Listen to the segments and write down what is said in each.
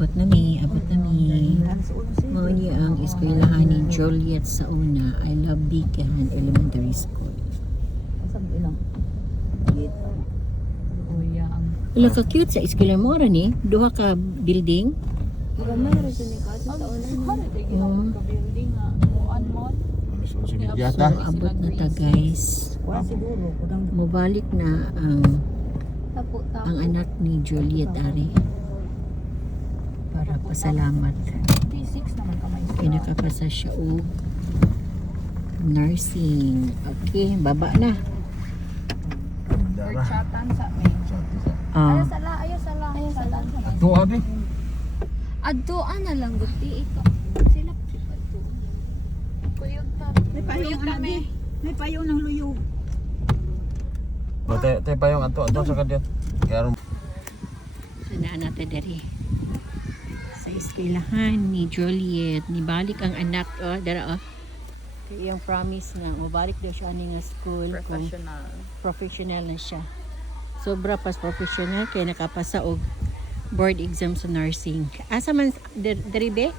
abot na mi. Mao ni ang eskwelahan ni Juliet sa una. I love Bicahan Elementary School. Ila ka cute sa eskwela mo ra ni. Duha ka building. So abot na ta guys. Mubalik na ang anak ni Juliet Ari para pasalamat. Kinakapasa siya og nursing. Okay, baba na. Berchatan sa may. Ah. Ayaw sala. Doa di. Addoan na lang guti ito. Sila pa ito. Kuyog ta. May payong kami. May payong ng luyo. Tay payong ato sa kadyan. Kaya Sana natin dari sa eskwelahan ni Juliet. Nibalik ang anak. Oh, dara oh. Kaya yung promise nga. Mabalik daw siya ani nga school. Professional na siya. Sobra pas professional kaya nakapasa og board exam sa nursing. Asa man dari be?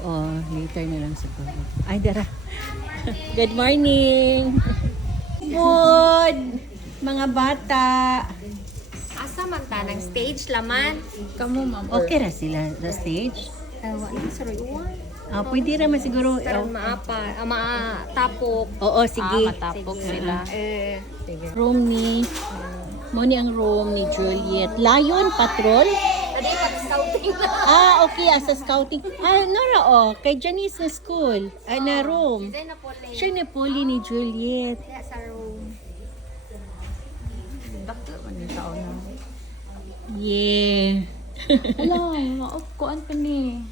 Oh, later na lang siguro. Ay, dara. Good morning. Good. Mga bata. Asa man ta ng stage laman? Kamu ma'am. Okay ra sila sa stage? Wala sa ruwan. Pwede raman siguro. Karon maatapok. Oo, sige. Matapok sila. Sige. Room ni mo ni ang room ni Juliet. Lion Patrol? Adi pag scouting na. Okay, asa scouting. Nara kay Janice na school. Na room. Design na pole. Siya na poli ni Juliet. Kaya sa room. Bakit man yung tao na? Yeah. Hello, maupkuan pa ni.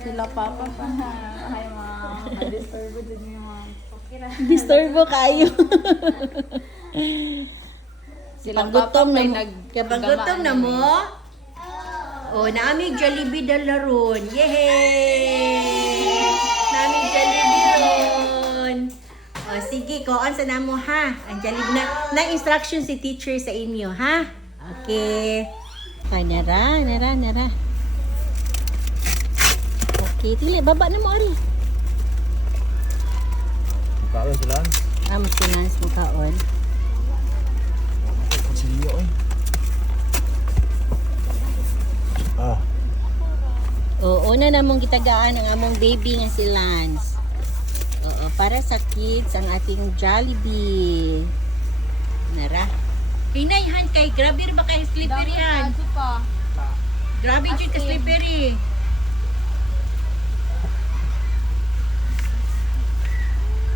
Sila papa pa ha. Ay ma-disturb din yung mga pakira. Disturbo kayo. Sila Paggutom papa na Kapaggutom na mo? Naamig Jollibee dalaron. Yehey! Naamig Jollibee ron. Sige, koon sa namo ha. Ang Jollibee na instruction si teacher sa inyo ha. Okay. Nara. Okay, tili baba na mo ari. kaon sila. Sinans mo kaon. Kutsilyo eh. Una namong gitagaan ang among baby nga si Lance. Para sa kids ang ating Jollibee. Nara. Hinayhan kay grabe ba kay slippery yan? Grabe jud ka slippery.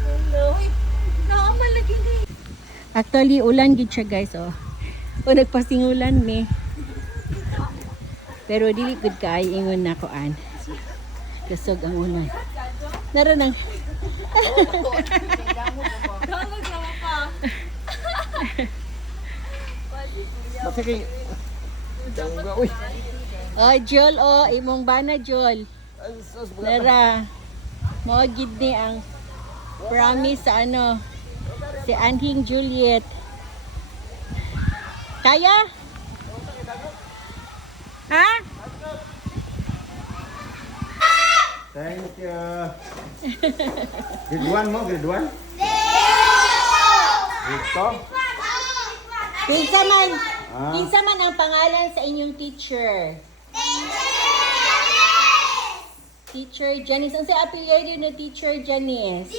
Hello. Naaman lagi ni. Actually ulan gid siya guys nagpasingulan ni. Pero dili gud kaay ingon na koan. Kusog ang ulan. Nara nang. Bakit kay uy. Jol imong bana Jol. Nara. Mo gid ni ang promise sa si Anhing Juliet. Kaya? Ha? Thank you. Grade 1 mo, grade 1? Ito? Kinsa man ang pangalan sa inyong teacher? Teacher Janice. Ang sa apelyido na Teacher Janice?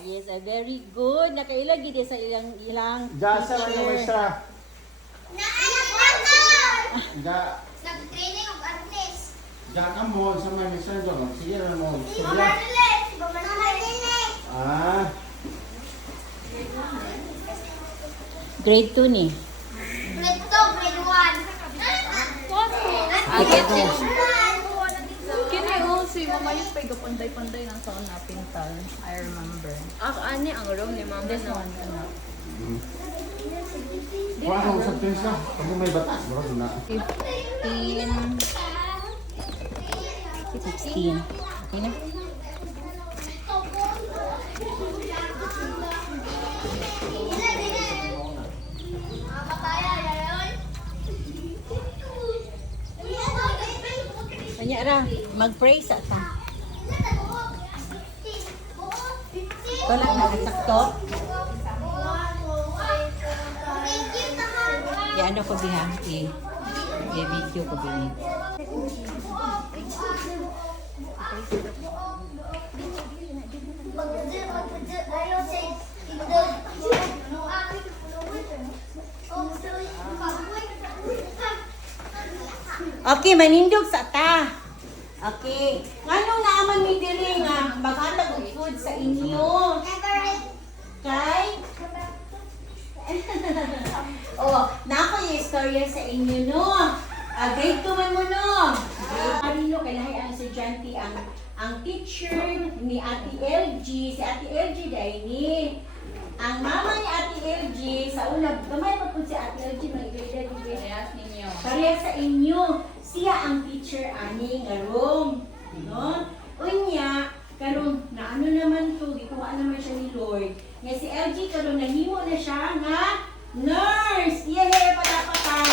Yes, very good. Nakailagi din sa ilang Jasa lang yung teacher. extra. Nag-training of artist. Jaka mo sa may extra doon. Sige na mo. Si Mama Marlies. Si Mama Marlies. Grade 2 ni. Grade 2, grade 1. Kini si mama yung pagkapanday-panday ng sa na pintal. I remember. Ani ang room ni mama This na. one. Kuha ka usap tins ka. Kami may batas. Mura na. 15. 16. Okay na? Unya ra, mag-pray sa ta. Wala na sakto. Ya ano ko biha video ko biha. Okay, manindog sa ta. Okay. Nganong naaman mi diri nga maghatag og food sa inyo? Kay oh, nako yung istorya sa inyo, no? Grade 2 man mo, no? Marino, kailangan ang estudyante ang teacher ni Ate LG. Si Ate LG dahil ni ang mama ni Ate LG sa una, gamay pa po si Ate LG, mag-grade ninyo. Kaya sa inyo, siya ang teacher ani nga room. No? Unya, karon na ano naman to, gikuha naman siya ni Lord. Nga si LG karon nahimo na siya nga nurse. Yehey, patapatan.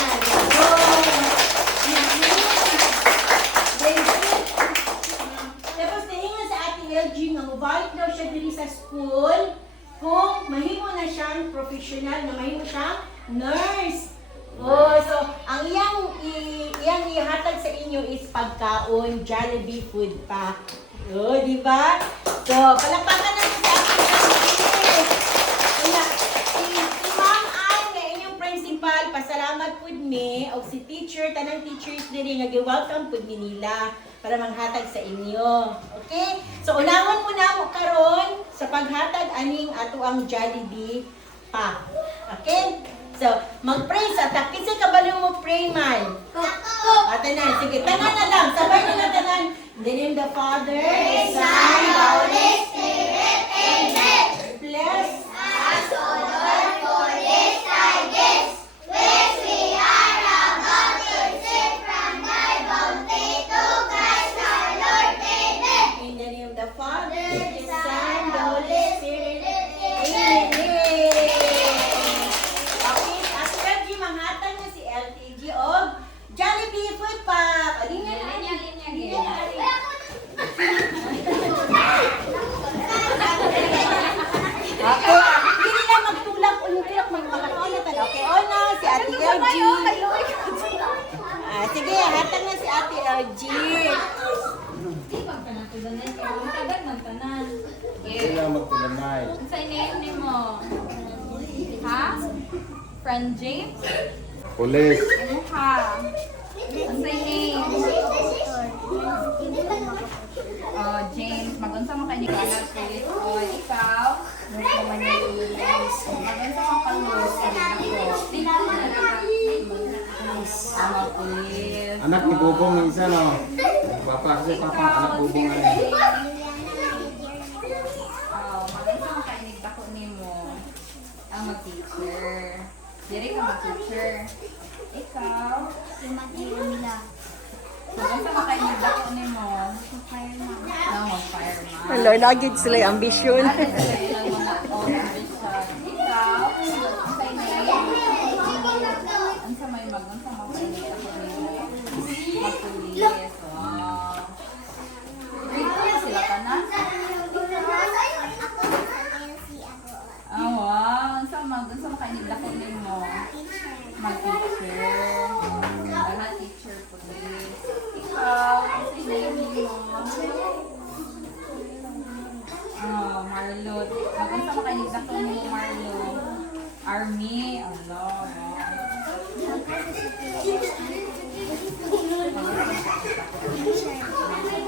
Tapos nahingan sa Ate LG nga mubalik daw siya diri sa school kung mahimo na siyang professional, na mahimo siyang nurse. Oh, so ang iyang ihatag sa inyo is pagkaon, Jollibee food pack. Oh, di ba? So, palakpakan natin sa akin. Si Ma'am Ann nga inyong principal, pasalamat pud mi og si teacher, tanang teachers diri nga gi-welcome pud mi nila para manghatag sa inyo. Okay? So, unahon mo na mo karon sa paghatag aning ato ang Jollibee pack. Okay? So, mag-pray sa ta. Kasi kabalo mo pray man. Tanan, sige, tanan na lang. Sabay na lang tanan. In the name of the Father, the Son, the Holy Spirit. Amen. Bless Us, O Lord, for this thy gifts, which we are about to receive from thy bounty to Christ our Lord. Amen. in the name of the Father, the Son, the Holy Spirit. Amen. Okay, after LG, manghatag na si LTG og Jollibee food pack. Alinya. Okay, hindi na magtulak ulok magmakaon na tayo. Okay, na si Ate LG. Sige, hatag na si Ate LG. Sila magtulanay. Sa name mo? Ha? Friend James? Pulis. Ano ka? Ang sa name? James, magunsa mo kayo ni Kalat Police o ikaw? Magunsa mo kang Lord sa ako. Police. Anak ni Bubong yung isa, no? Papa, kasi papa, anak Bubong ano. Magunsa mo kayo ni Dako nimo ang mag-teacher. Diri ka mag-teacher. Ikaw? Magunsa mo kayo ni Dako nimo? No, mag-fireman. Hello, lagi sila yung ambisyon. Teacher, police. Ikaw, sa name mo? Marlo. Magunsa mo kayo sa ni mo, Marlo. Army. Allah.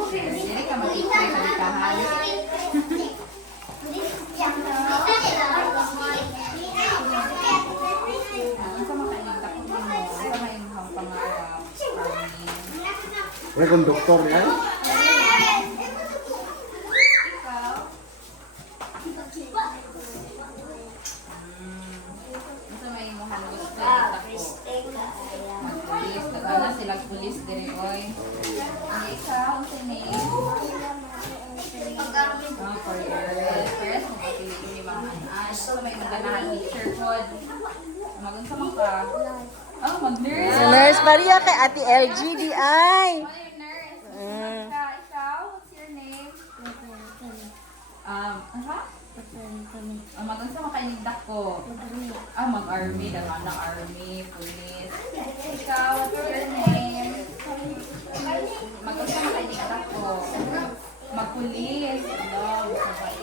Dili ka mag-teacher kalikahan. Magunsa mo kayo sa ni mo. Sa may mga pangarap. Army. Kaya kung doktor yan? Mag-police, tagana sila police diri oy. Ang ikaw sa name? For girls. First, mag-pili ni mga anak. So, may maganahan teacher pod. Magunsa mo ka? Mag-nurse. Nurse Maria kay Ate LG di ay. Ano yung nurse? Ano? Mag-unsa makainigdak ko? Mag-army, daman ng army, police. Ikaw, what's your name? Mag-unsa makainigdak ko? Mag-police.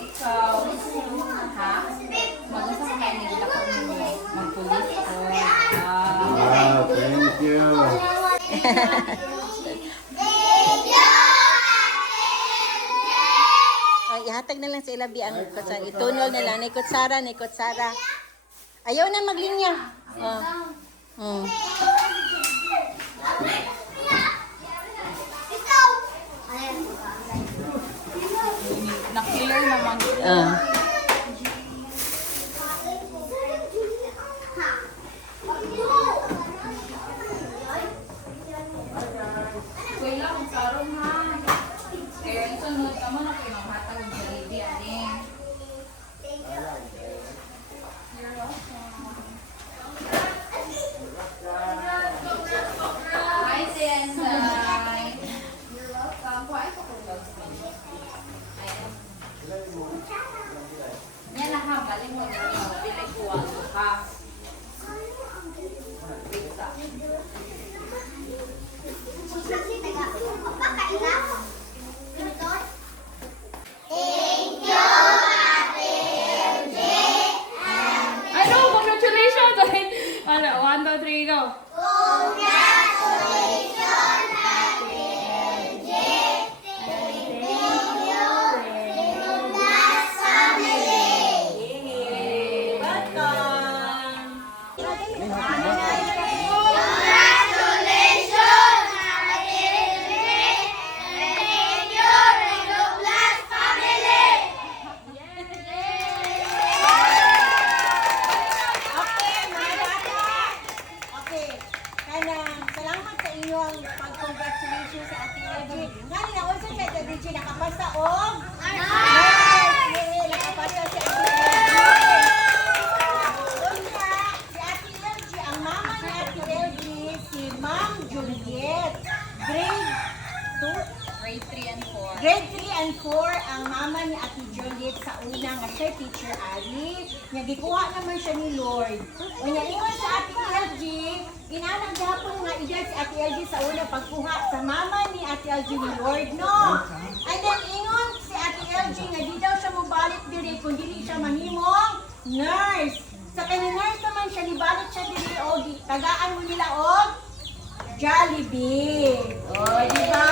Ikaw, ha? Mag-unsa makainigdak ko mo? Mag-police ko. Wow, thank you. Ay, ihatag na lang sa ilabi ang kutsara. Itunol na lang. Ni kutsara. Ayaw na maglinya. Oh. Na-clear naman. Kuya lang, kung sarong ha. Kaya yung sunod ka mo na kayo maghatag ng Jollibee, ani. You're welcome. Hi, Sensei. You're welcome. Kuhain ko kung dogs mo. Ayan. Yan na ha, galing mo ninyo. Bilay ko ang bukas. Pizza. Ano? Congratulations! Ano? 1, 2, 3, go! Salamat sa inyong pag-congratulations sa ating LG. Nga nila, also siya sa DJ nakapasa og nakapasa si ating LG. Si ating LG, ang mama ni ating LG, si Ma'am Juliet. Grade 2? Grade 3 and 4. Grade 3 and 4 ang mama ni Ate Juliet sa una nga siya Teacher Ali. Nga gikuha naman siya ni Lord. O nga ingon sa Ate LG, inanang gapon nga edad si Ate LG sa una pagkuha sa mama ni Ate LG ni Lord, no? And then ingon si Ate LG nga di daw siya mobalik diri kung dili siya mahimong nurse. Sa kanya nurse naman siya, nibalik siya diri o tagaan mo nila og Jollibee. O, di ba?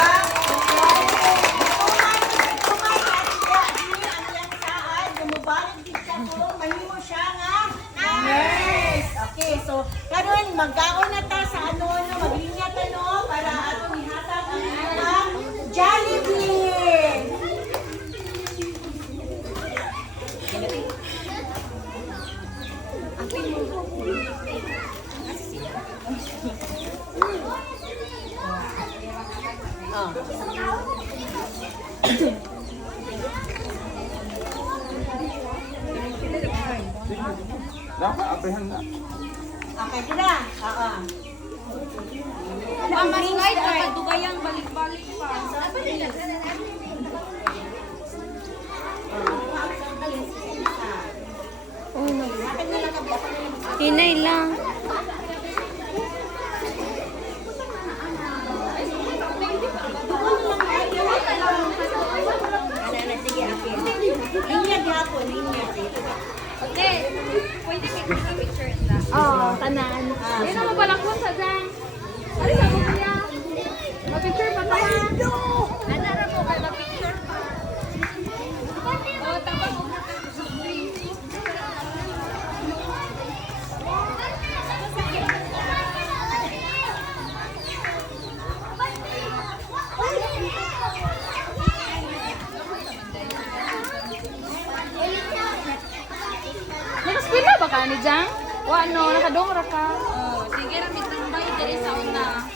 Okay, so karon magkaon na ta sa ano maglinya ta no para ato ihatag ang ilang Jollibee. Dapat abehan na. Okay, tira. Oo. Ang slide ka, dugayang balik-balik pa. Hinay lang. Sige, okay. Linya gihapon, linya. Okay, pwede may picture na. Oo, tanan. Yan ang mabalakon sa dyan. Ano sa kuya? Ma-picture pa tayo. Nadara mo kay ma-picture pa. Oh, tapos mo ka Nakaspila ba ka ni Jang? Wa no, nakadongra ka. Oh, sige ra mitumbay diri sa una.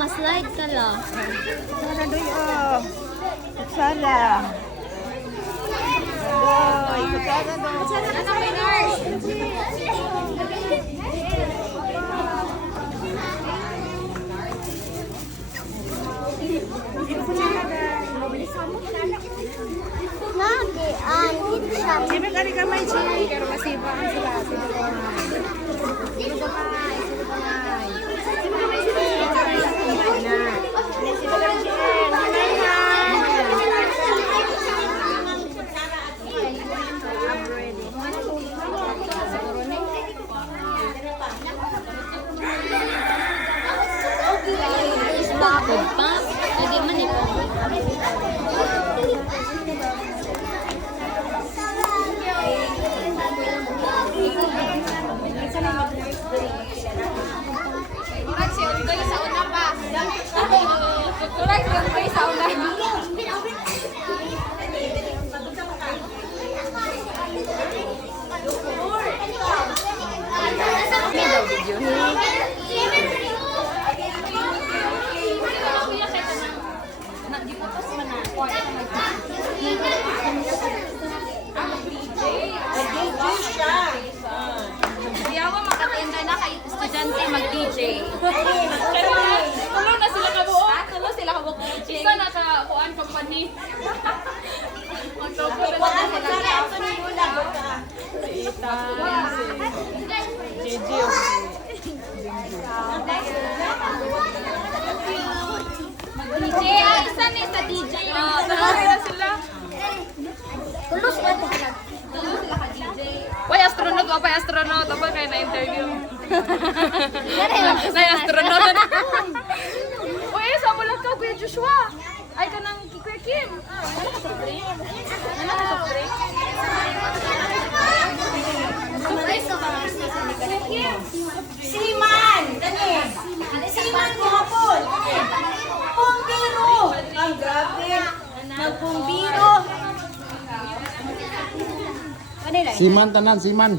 maslide ka lang. Sara doy oh. Sara. Doy, Sara doy. Ano may nurse? Lagi ang itcham. Sino kari ka may chiri? Pero masiba ang sila. Sino ka may? Bakit pa? Hindi man ito. Murag siya, ito sa una pa. Murag siya, ito sa una. Yawa makatenda na kay estudyante mag-DJ. Tulo na sila kabuo. Tulo sila kabuo DJ. Isa na sa kuan company. Magtubo na sila. DJ, isa ni sa DJ. Tulo na sila. Tulo sila ka DJ. Why astronaut? Wapay astronaut. Apa kayo na-interview? Na-astronaut. Uy, sa mo lang ka, Kuya Joshua. Ay, ka ng Kuya Kim. Ano ka sa break? Ano ka sa break? Siman! Dani! Siman mo hapon! Pumbiro! Ang grabe! Magpumbiro! Siman tanan, siman.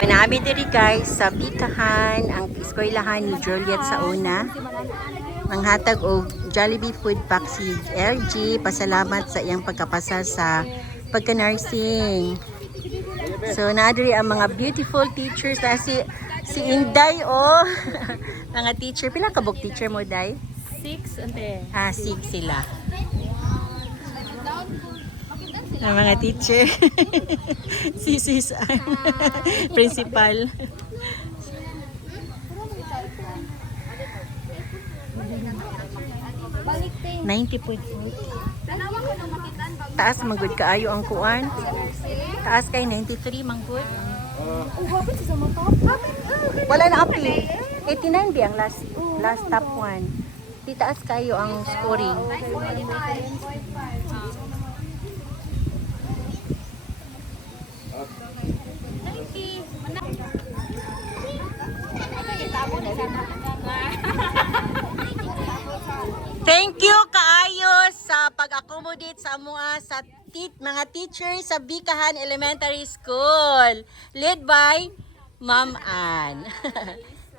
Pinami diri guys sa Bikahan ang eskwelahan ni Juliet sa una. Manghatag og Jollibee food pack si RG. Pasalamat sa iyang pagkapasa sa pagka-nursing. So naadiri ang mga beautiful teachers na si Inday oh. Mga teacher, pila ka bug teacher mo Day? 6 ante. 6 sila. Ang mga teacher. si principal. Balik tayo. 90.4. Taas manggod kaayo ang kuan. Taas kay 93 manggod. Wala na apil. 89 bi ang last top 1. Di taas kayo ang scoring. Thank you kaayo sa pag-accommodate sa mga sa mga teachers sa Bikahan Elementary School led by Ma'am Ann.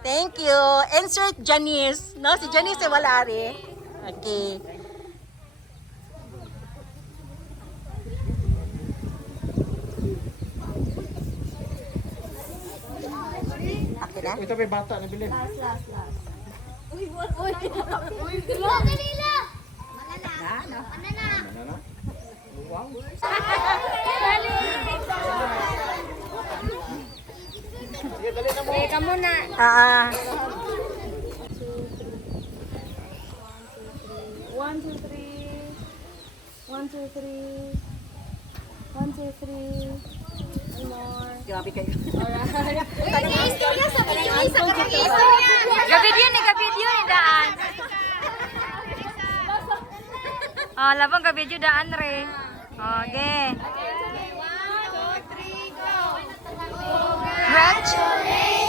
Thank you. Insert Janice. No, si Janice ay wala ari. Okay. Okay na? Ito may bata na bilhin. Manila! Manana! Manana! Teka muna. Ah, 1, 2, 3. 1, 2, 3. 1, 2, 3. More. grabe kayo. Istorya sa video. Isa ka ng istorya. Ga-video ni daan. Oh, labang ga-video daan re. Okay. 1, 2, 3, go! Congratulations!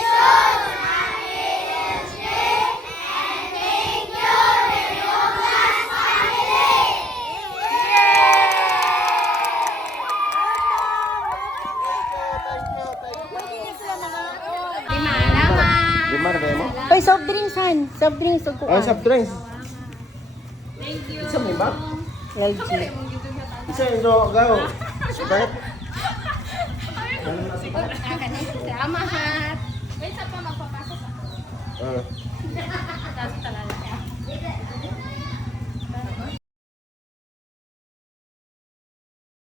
Lima na mo. Ay, soft drinks, han. Soft drinks. Ug Ay, kuan. soft drinks. Isa mo ba? LG. Isa yung so, gaw. Sprite. Salamat. Wait, sa pa magpapasok ako. Ah. Tapos talaga.